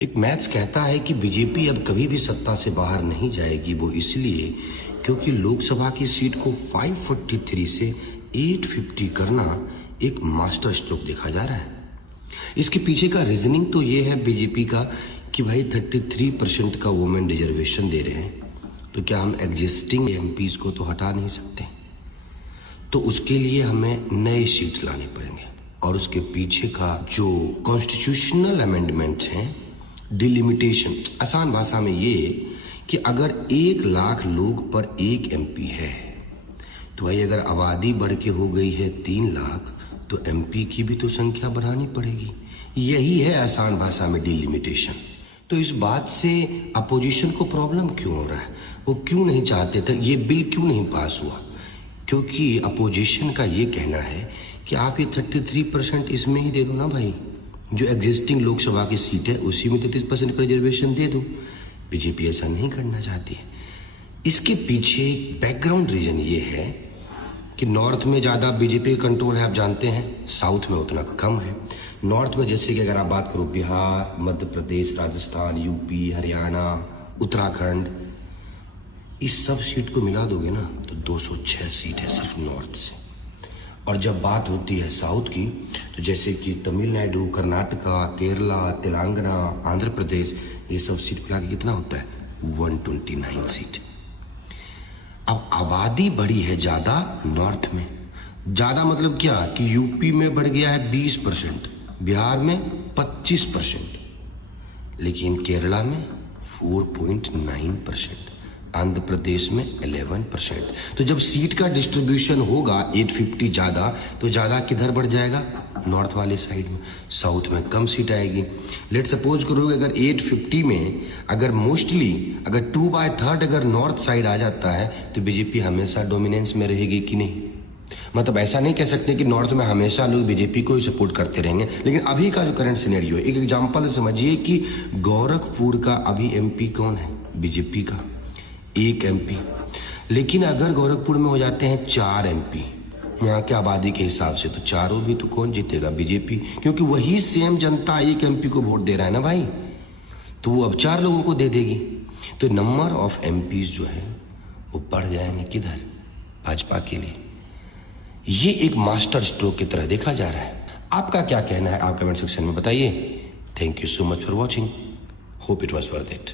एक मैथ्स कहता है कि बीजेपी अब कभी भी सत्ता से बाहर नहीं जाएगी, वो इसलिए क्योंकि लोकसभा की सीट को 543 से 850 करना एक मास्टर स्ट्रोक देखा जा रहा है। इसके पीछे का रीजनिंग तो ये है बीजेपी का कि भाई 33% का वुमेन रिजर्वेशन दे रहे हैं, तो क्या हम एग्जिस्टिंग एमपीज को तो हटा नहीं सकते, तो उसके लिए हमें नए सीट लाने पड़ेंगे। और उसके पीछे का जो कॉन्स्टिट्यूशनल अमेंडमेंट है, डिलिमिटेशन, आसान भाषा में ये कि अगर 1 लाख लोग पर एक एमपी है, तो भाई अगर आबादी बढ़ के हो गई है 3 लाख, तो एमपी की भी तो संख्या बढ़ानी पड़ेगी। यही है आसान भाषा में डिलिमिटेशन। तो इस बात से अपोजिशन को प्रॉब्लम क्यों हो रहा है, वो क्यों नहीं चाहते थे, ये बिल क्यों नहीं पास हुआ? क्योंकि अपोजिशन का ये कहना है कि आप ये 33% इसमें ही दे दो ना भाई, जो एग्जिस्टिंग लोकसभा की सीट है उसी में 33% का रिजर्वेशन दे दो। बीजेपी ऐसा नहीं करना चाहती है। इसके पीछे बैकग्राउंड रीजन ये है कि नॉर्थ में ज़्यादा बीजेपी का कंट्रोल है, आप जानते हैं, साउथ में उतना कम है। नॉर्थ में जैसे कि अगर आप बात करो बिहार, मध्य प्रदेश, राजस्थान, यूपी, हरियाणा, उत्तराखंड, इस सब सीट को मिला दोगे ना तो 206 सीट है सिर्फ नॉर्थ से। और जब बात होती है साउथ की, तो जैसे कि तमिलनाडु, कर्नाटका, केरला, तेलंगाना, आंध्र प्रदेश, ये सब सीट मिला के कितना होता है? 129 सीट। अब आबादी बढ़ी है ज्यादा नॉर्थ में। ज्यादा मतलब क्या कि यूपी में बढ़ गया है 20%, बिहार में 25%, लेकिन केरला में 4.9%, आंध्र प्रदेश में 11%। तो जब सीट का डिस्ट्रीब्यूशन होगा 850 ज्यादा, तो ज्यादा किधर बढ़ जाएगा? नॉर्थ वाले साइड में। साउथ में कम सीट आएगी। लेट सपोज करोगे अगर 850 में अगर मोस्टली अगर 2/3 अगर नॉर्थ साइड आ जाता है, तो बीजेपी हमेशा डोमिनेंस में रहेगी कि नहीं? मतलब ऐसा नहीं कह सकते कि नॉर्थ में हमेशा लोग बीजेपी को ही सपोर्ट करते रहेंगे, लेकिन अभी का जो करंट सिनेरियो है, एक एग्जांपल समझिए कि गोरखपुर का अभी एमपी कौन है? बीजेपी का 1 एमपी। लेकिन अगर गोरखपुर में हो जाते हैं 4 एमपी यहाँ के आबादी के हिसाब से, तो चारों भी तो कौन जीतेगा? बीजेपी, क्योंकि वही सेम जनता 1 एमपी को वोट दे रहा है ना भाई, तो वो अब 4 लोगों को दे देगी। तो नंबर ऑफ एमपीज जो है वो बढ़ जाएंगे किधर? भाजपा के लिए। ये एक मास्टर स्ट्रोक की तरह देखा जा रहा है। आपका क्या कहना है? आप कमेंट सेक्शन में बताइए। Thank you so much for watching. Hope it was worth it.